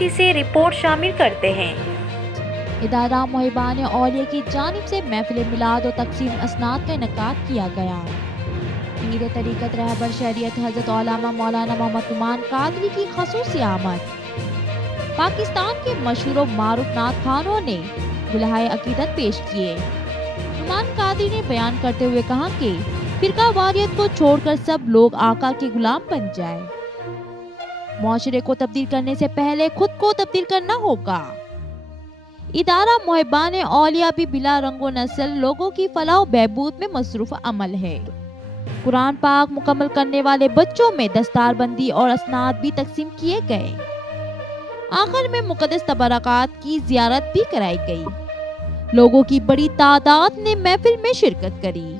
Society से report शामिल करते हैं। इदारा मुहिबान औलिया की जानिब से महफिल मिलाद और तकसीम असनाद का इनकाद किया गया। पीर तरीक़त रहबर शरीयत हज़रत औलामा मौलाना मोहम्मद नुमान कादरी की ख़ुसूसी आमद। पाकिस्तान के मशहूर मारूफ नात खानों ने गुलहाए अकीदत पेश किए। नुमान कादरी ने बयान करते हुए कहा कि फिरका वारियत को छोड़कर सब लोग आका के गुलाम बन जाए। मुआशरे को तब्दील करने से पहले खुद को तब्दील करना होगा। इदारा मुहिबान औलिया भी बिला रंगो नस्ल लोगों की फलाह बहबूद में मसरूफ अमल है। कुरान पाक मुकम्मल करने वाले बच्चों में दस्तारबंदी और असनाद भी तकसीम किए गए। आखिर में मुकद्दस तबरकात की जियारत भी कराई गई। लोगों की बड़ी तादाद ने महफिल में शिरकत करी।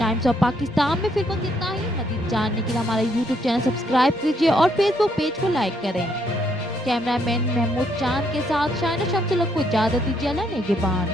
टाइम्स ऑफ पाकिस्तान में फिर वक्त इतना ही। मज़ीद जानने के लिए हमारा यूट्यूब चैनल सब्सक्राइब कीजिए और फेसबुक पेज को लाइक करें। कैमरामैन महमूद चांद के साथ शाइना शम्सुल को इजाज़त दीजिए। अल्लाह नेगेबान।